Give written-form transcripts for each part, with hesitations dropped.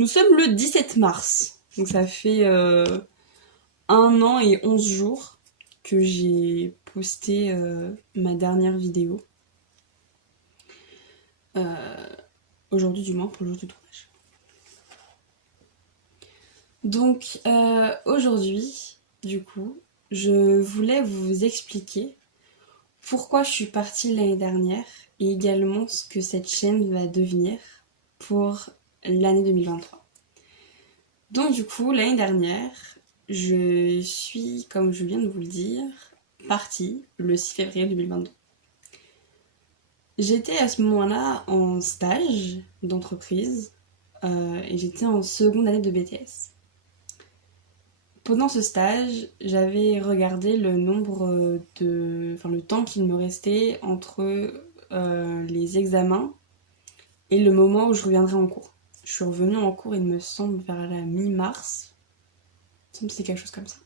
Nous sommes le 17 mars, donc ça fait 1 an et 11 jours que j'ai posté ma dernière vidéo. Aujourd'hui du moins pour le jour du tournage. Donc aujourd'hui, du coup, je voulais vous expliquer pourquoi je suis partie l'année dernière et également ce que cette chaîne va devenir pour l'année 2023. Donc du coup, l'année dernière, je suis, comme je viens de vous le dire, partie le 6 février 2022. J'étais à ce moment-là en stage d'entreprise et j'étais en seconde année de BTS. Pendant ce stage, j'avais regardé le le temps qu'il me restait entre les examens et le moment où je reviendrai en cours. Je suis revenue en cours, il me semble, vers la mi-mars. Il me semble que c'est quelque chose comme ça.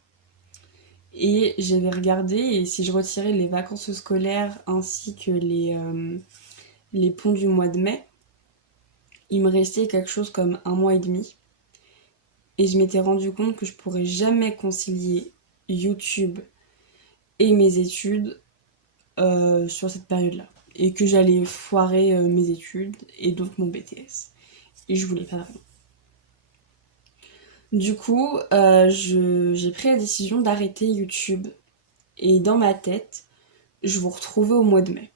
Et j'avais regardé, et si je retirais les vacances scolaires ainsi que les ponts du mois de mai, il me restait quelque chose comme 1 mois et demi. Et je m'étais rendu compte que je pourrais jamais concilier YouTube et mes études sur cette période-là. Et que j'allais foirer mes études et donc mon BTS. Et je voulais pas vraiment. Du coup, j'ai pris la décision d'arrêter YouTube. Et dans ma tête, je vous retrouvais au mois de mai.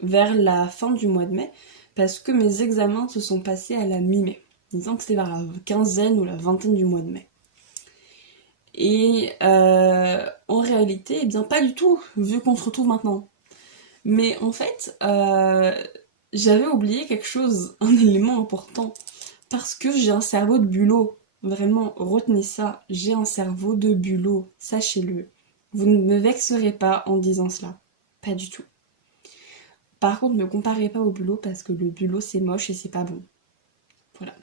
Vers la fin du mois de mai, parce que mes examens se sont passés à la mi-mai. Disons que c'était vers la quinzaine ou la vingtaine du mois de mai. Et en réalité, eh bien pas du tout, vu qu'on se retrouve maintenant. Mais en fait, j'avais oublié quelque chose, un élément important. Parce que j'ai un cerveau de bulot. Vraiment, retenez ça, j'ai un cerveau de bulot, sachez-le. Vous ne me vexerez pas en disant cela. Pas du tout. Par contre, ne comparez pas au bulot parce que le bulot c'est moche et c'est pas bon. Voilà.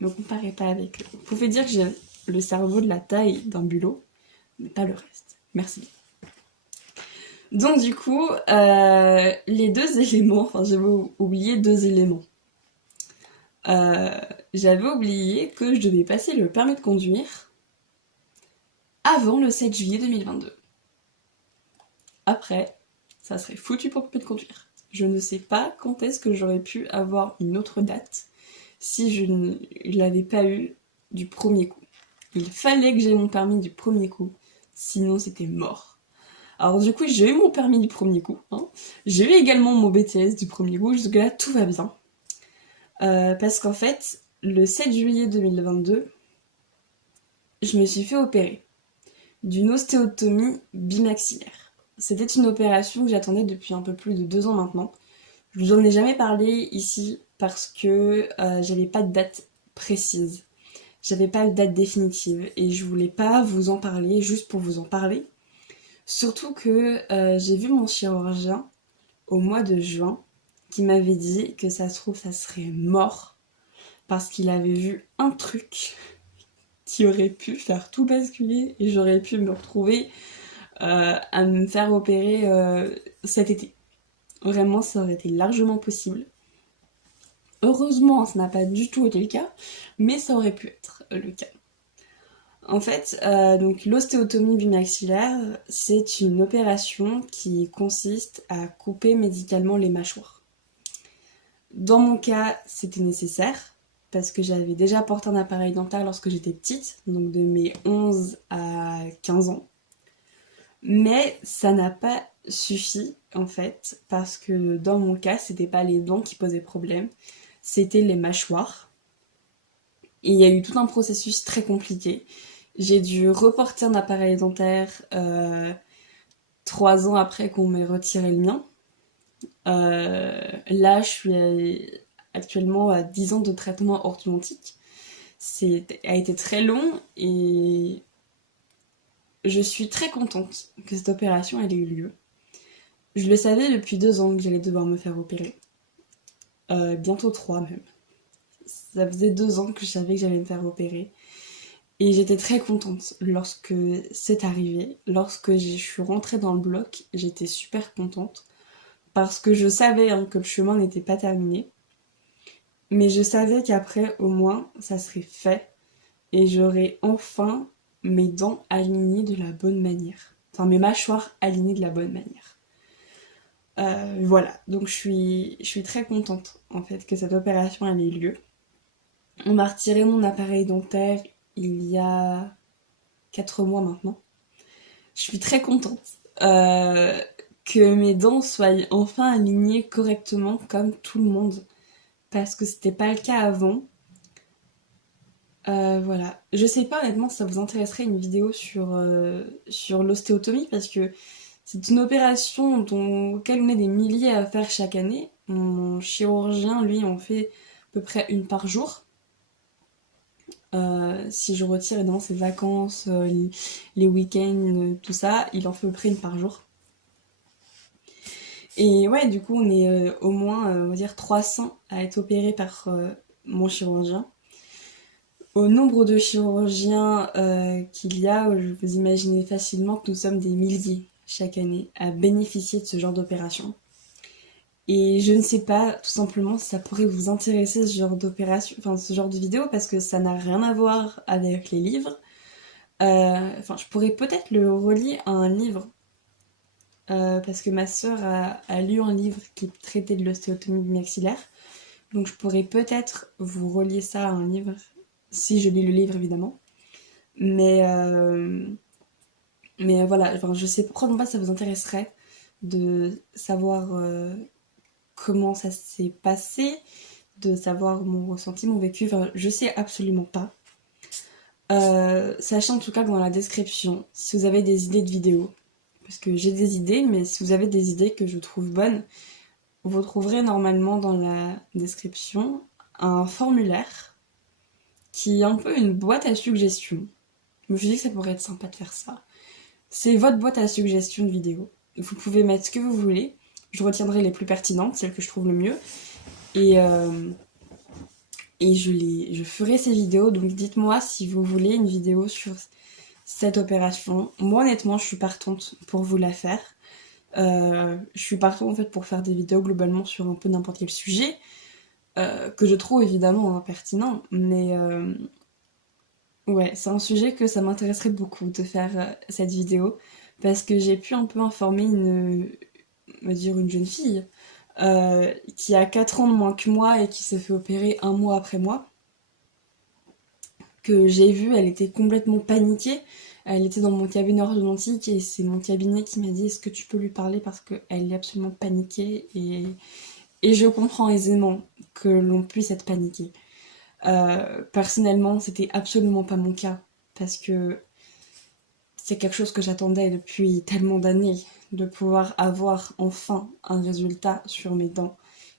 Ne comparez pas avec eux. Vous pouvez dire que j'ai le cerveau de la taille d'un bulot, mais pas le reste. Merci. Donc du coup, les deux éléments, enfin j'avais oublié 2 éléments. J'avais oublié que je devais passer le permis de conduire avant le 7 juillet 2022. Après, ça serait foutu pour le permis de conduire. Je ne sais pas quand est-ce que j'aurais pu avoir une autre date si je ne l'avais pas eu du premier coup. Il fallait que j'aie mon permis du premier coup, sinon c'était mort. Alors du coup, j'ai eu mon permis du premier coup. J'ai eu également mon BTS du premier coup, jusque-là tout va bien. Parce qu'en fait, le 7 juillet 2022, je me suis fait opérer d'une ostéotomie bimaxillaire. C'était une opération que j'attendais depuis un peu plus de 2 ans maintenant. Je vous en ai jamais parlé ici parce que j'avais pas de date précise. J'avais pas de date définitive et je voulais pas vous en parler juste pour vous en parler. Surtout que j'ai vu mon chirurgien au mois de juin qui m'avait dit que ça se trouve ça serait mort parce qu'il avait vu un truc qui aurait pu faire tout basculer et j'aurais pu me retrouver à me faire opérer cet été. Vraiment, ça aurait été largement possible. Heureusement, ça n'a pas du tout été le cas, mais ça aurait pu être le cas. En fait, donc l'ostéotomie bimaxillaire, c'est une opération qui consiste à couper médicalement les mâchoires. Dans mon cas, c'était nécessaire parce que j'avais déjà porté un appareil dentaire lorsque j'étais petite, donc de mes 11 à 15 ans. Mais ça n'a pas suffi en fait, parce que dans mon cas, c'était pas les dents qui posaient problème, c'était les mâchoires. Et il y a eu tout un processus très compliqué. J'ai dû reporter un appareil dentaire 3 ans après qu'on m'ait retiré le mien. Là, je suis actuellement à 10 ans de traitement orthodontique. A été très long et je suis très contente que cette opération ait eu lieu. Je le savais depuis 2 ans que j'allais devoir me faire opérer. Bientôt 3 même. Ça faisait 2 ans que je savais que j'allais me faire opérer. Et j'étais très contente lorsque c'est arrivé. Lorsque je suis rentrée dans le bloc, j'étais super contente. Parce que je savais que le chemin n'était pas terminé. Mais je savais qu'après, au moins, ça serait fait et j'aurais enfin mes dents alignées de la bonne manière. Enfin, mes mâchoires alignées de la bonne manière. Voilà, donc je suis très contente en fait que cette opération elle ait lieu. On m'a retiré mon appareil dentaire il y a 4 mois maintenant. Je suis très contente que mes dents soient enfin alignées correctement comme tout le monde parce que c'était pas le cas avant. Voilà. Je sais pas honnêtement si ça vous intéresserait une vidéo sur l'ostéotomie parce que c'est une opération auquel on est des milliers à faire chaque année. Mon chirurgien, lui, en fait à peu près une par jour. Si je retire évidemment ses vacances, les week-ends, tout ça, il en fait à peu près une par jour. Et ouais, du coup, on est au moins, on va dire, 300 à être opérés par mon chirurgien. Au nombre de chirurgiens qu'il y a, vous imaginez facilement que nous sommes des milliers chaque année à bénéficier de ce genre d'opération. Et je ne sais pas tout simplement si ça pourrait vous intéresser ce genre d'opération, enfin ce genre de vidéo parce que ça n'a rien à voir avec les livres. Enfin, je pourrais peut-être le relier à un livre parce que ma sœur a lu un livre qui traitait de l'ostéotomie maxillaire. Donc je pourrais peut-être vous relier ça à un livre si je lis le livre évidemment. Mais, euh, mais voilà, enfin, je sais probablement pas si ça vous intéresserait de savoir comment ça s'est passé, de savoir mon ressenti, mon vécu. Enfin, je sais absolument pas. Sachez en tout cas que dans la description, si vous avez des idées de vidéos, parce que j'ai des idées, mais si vous avez des idées que je trouve bonnes, vous trouverez normalement dans la description un formulaire qui est un peu une boîte à suggestions. Je me suis dit que ça pourrait être sympa de faire ça. C'est votre boîte à suggestions de vidéos. Vous pouvez mettre ce que vous voulez. Je retiendrai les plus pertinentes, celles que je trouve le mieux. Et, je ferai ces vidéos. Donc dites-moi si vous voulez une vidéo sur cette opération. Moi honnêtement, je suis partante pour vous la faire. Je suis partante en fait pour faire des vidéos globalement sur un peu n'importe quel sujet. Que je trouve évidemment pertinent. Mais ouais, c'est un sujet que ça m'intéresserait beaucoup de faire cette vidéo. Parce que j'ai pu un peu informer on va dire une jeune fille qui a 4 ans de moins que moi et qui s'est fait opérer un mois après moi. Que j'ai vu, elle était complètement paniquée. Elle était dans mon cabinet orthodontique et c'est mon cabinet qui m'a dit est-ce que tu peux lui parler parce qu'elle est absolument paniquée et je comprends aisément que l'on puisse être paniqué. Personnellement, c'était absolument pas mon cas parce que c'est quelque chose que j'attendais depuis tellement d'années de pouvoir avoir enfin un résultat sur mes dents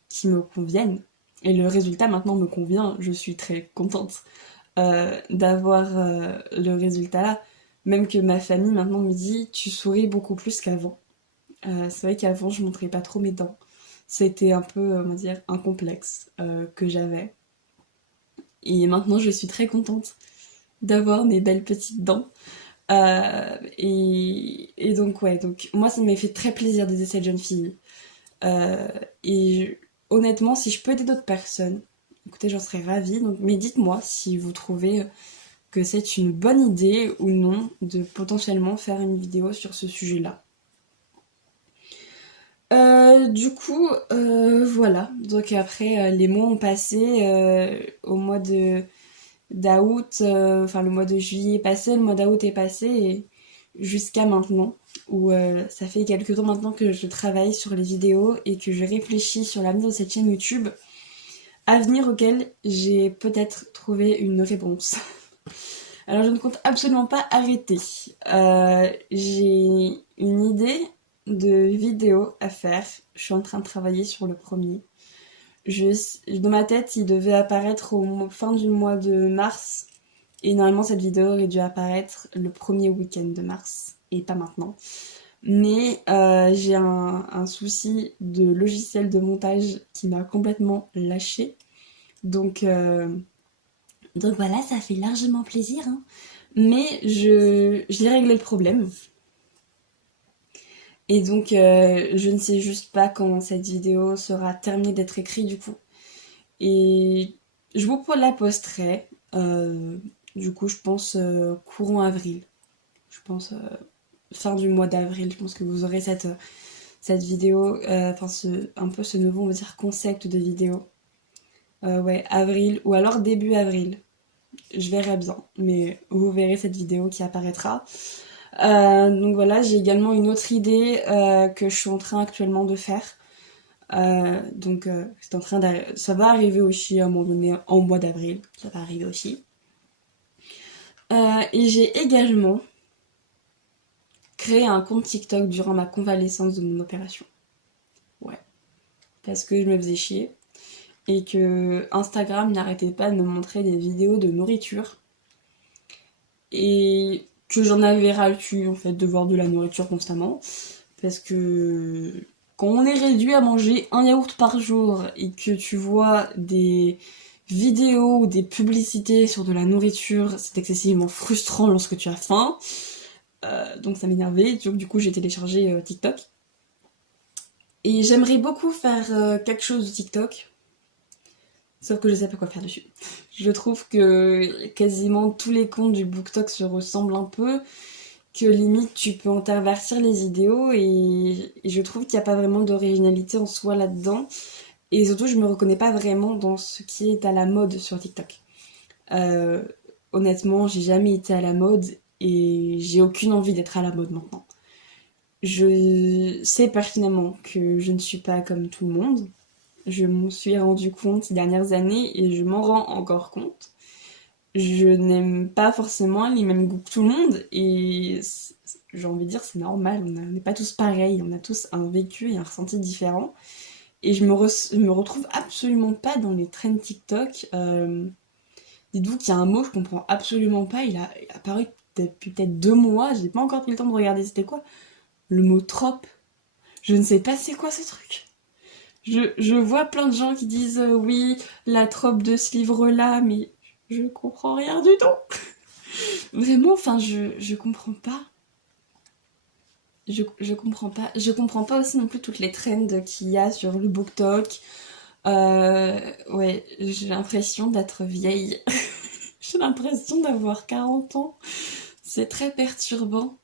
qui me conviennent. Et le résultat maintenant me convient, je suis très contente d'avoir le résultat là. Même que ma famille maintenant me dit tu souris beaucoup plus qu'avant. C'est vrai qu'avant je montrais pas trop mes dents. C'était un peu, on va dire, un complexe que j'avais. Et maintenant je suis très contente d'avoir mes belles petites dents. Et donc ouais, donc moi ça m'a fait très plaisir d'aider cette jeune fille. Euh, et honnêtement, si je peux aider d'autres personnes, écoutez, j'en serais ravie. Donc, mais dites-moi si vous trouvez que c'est une bonne idée ou non de potentiellement faire une vidéo sur ce sujet-là. Du coup, voilà. Donc après, les mois ont passé au mois de d'août, enfin le mois de juillet est passé, le mois d'août est passé et jusqu'à maintenant, où ça fait quelques temps maintenant que je travaille sur les vidéos et que je réfléchis sur l'avenir de cette chaîne YouTube, avenir auquel j'ai peut-être trouvé une réponse. Alors je ne compte absolument pas arrêter. J'ai une idée de vidéo à faire. Je suis en train de travailler sur le premier. Dans ma tête, il devait apparaître fin du mois de mars. Et normalement, cette vidéo aurait dû apparaître le premier week-end de mars. Et pas maintenant. Mais j'ai un souci de logiciel de montage qui m'a complètement lâché. Donc voilà, ça fait largement plaisir. Hein. Mais j'ai réglé le problème. Et donc je ne sais juste pas quand cette vidéo sera terminée d'être écrite du coup. Et je vous la posterai. Du coup, je pense courant avril. Je pense fin du mois d'avril. Je pense que vous aurez cette vidéo, enfin un peu ce nouveau, on va dire, concept de vidéo. Ouais, avril ou alors début avril. Je verrai bien, mais vous verrez cette vidéo qui apparaîtra. Donc voilà, j'ai également une autre idée que je suis en train actuellement de faire. C'est en train ça va arriver aussi à un moment donné en mois d'avril. Ça va arriver aussi. Et j'ai également créé un compte TikTok durant ma convalescence de mon opération. Ouais. Parce que je me faisais chier. Et que Instagram n'arrêtait pas de me montrer des vidéos de nourriture. Et que j'en avais ras le cul, en fait, de voir de la nourriture constamment. Parce que quand on est réduit à manger un yaourt par jour et que tu vois des vidéos ou des publicités sur de la nourriture, c'est excessivement frustrant lorsque tu as faim. Donc ça m'énervait. Donc du coup j'ai téléchargé TikTok. Et j'aimerais beaucoup faire quelque chose de TikTok. Sauf que je sais pas quoi faire dessus. Je trouve que quasiment tous les comptes du BookTok se ressemblent un peu, que limite tu peux intervertir les idéaux et je trouve qu'il n'y a pas vraiment d'originalité en soi là-dedans. Et surtout, je me reconnais pas vraiment dans ce qui est à la mode sur TikTok. Euh, Honnêtement, j'ai jamais été à la mode et j'ai aucune envie d'être à la mode maintenant. Je sais pertinemment que je ne suis pas comme tout le monde. Je m'en suis rendu compte ces dernières années et je m'en rends encore compte. Je n'aime pas forcément les mêmes goûts que tout le monde et j'ai envie de dire c'est normal, on n'est pas tous pareils, on a tous un vécu et un ressenti différent. Et je me retrouve absolument pas dans les trends TikTok. Dites-vous qu'il y a un mot que je comprends absolument pas, il a apparu depuis peut-être 2 mois, j'ai pas encore pris le temps de regarder c'était quoi. Le mot trope. Je ne sais pas c'est quoi ce truc. Je vois plein de gens qui disent oui, la trope de ce livre-là, mais je comprends rien du tout. Vraiment, enfin, je comprends pas. Je comprends pas. Je comprends pas aussi non plus toutes les trends qu'il y a sur le BookTok. Ouais, j'ai l'impression d'être vieille. J'ai l'impression d'avoir 40 ans. C'est très perturbant.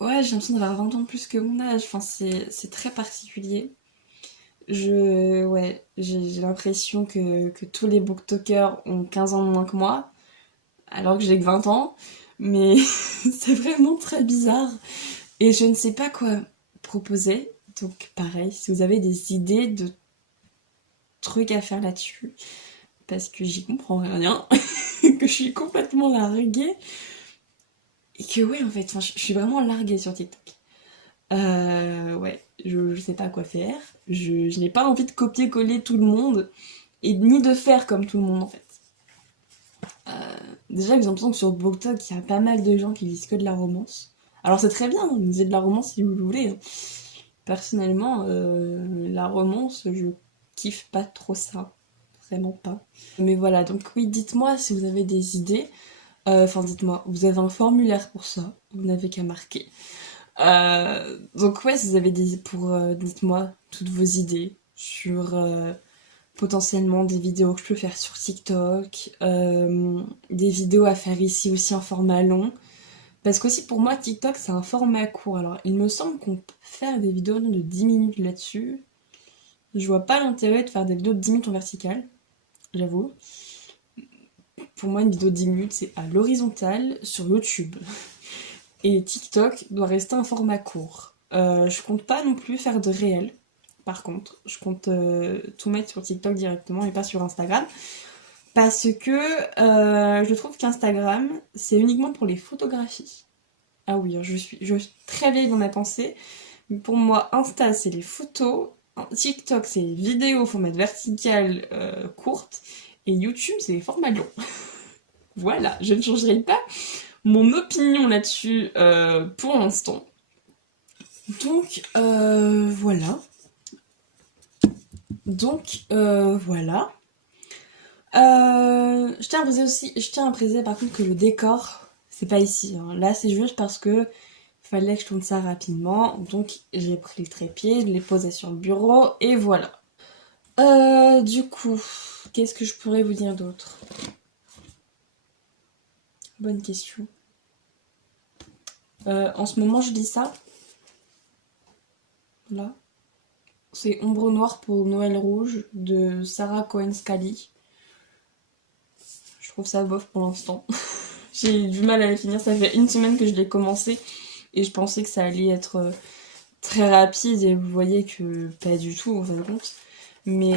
Ouais, j'ai l'impression d'avoir 20 ans de plus que mon âge. Enfin, c'est très particulier. Ouais, j'ai l'impression que tous les booktokers ont 15 ans de moins que moi, alors que j'ai que 20 ans. Mais c'est vraiment très bizarre. Et je ne sais pas quoi proposer. Donc pareil, si vous avez des idées de trucs à faire là-dessus, parce que j'y comprends rien, que je suis complètement larguée, et que ouais, en fait, enfin, je suis vraiment larguée sur TikTok. Ouais, je sais pas quoi faire. Je n'ai pas envie de copier-coller tout le monde, et ni de faire comme tout le monde, en fait. Déjà, j'ai l'impression que sur BookTok, il y a pas mal de gens qui lisent que de la romance. Alors c'est très bien, hein, lisez de la romance si vous le voulez. Hein. Personnellement, la romance, je kiffe pas trop ça. Vraiment pas. Mais voilà, donc oui, dites-moi si vous avez des idées. Enfin, dites-moi, vous avez un formulaire pour ça. Vous n'avez qu'à marquer. Donc ouais, si vous avez des... dites-moi toutes vos idées sur potentiellement des vidéos que je peux faire sur TikTok, des vidéos à faire ici aussi en format long. Parce qu'aussi pour moi, TikTok c'est un format court. Alors il me semble qu'on peut faire des vidéos de 10 minutes là-dessus. Je vois pas l'intérêt de faire des vidéos de 10 minutes en vertical, j'avoue. Pour moi, une vidéo de 10 minutes c'est à l'horizontale sur YouTube. Et TikTok doit rester un format court. Je compte pas non plus faire de réel. Par contre, je compte tout mettre sur TikTok directement et pas sur Instagram. Parce que je trouve qu'Instagram, c'est uniquement pour les photographies. Ah oui, je suis très vieille dans ma pensée. Mais pour moi, Insta, c'est les photos. TikTok, c'est les vidéos format vertical courtes. Et YouTube, c'est les formats longs. Voilà, je ne changerai pas mon opinion là-dessus pour l'instant. Donc, voilà. Voilà. Je tiens à préciser par contre que le décor, c'est pas ici. Hein. Là, c'est juste parce que fallait que je tourne ça rapidement. Donc, j'ai pris le trépied, je l'ai posé sur le bureau et voilà. Du coup, Qu'est-ce que je pourrais vous dire d'autre? Bonne question. En ce moment, je lis ça. Là. C'est Ombre Noire pour Noël Rouge de Sarah Cohen-Scally. Je trouve ça bof pour l'instant. J'ai du mal à le finir. Ça fait une semaine que je l'ai commencé et je pensais que ça allait être très rapide et vous voyez que pas du tout en fin de compte. Mais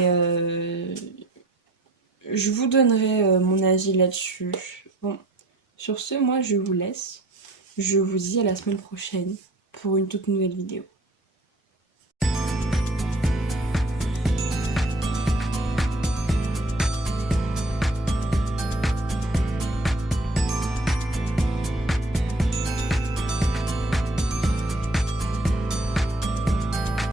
je vous donnerai mon avis là-dessus. Bon, sur ce, moi je vous laisse. Je vous dis à la semaine prochaine pour une toute nouvelle vidéo.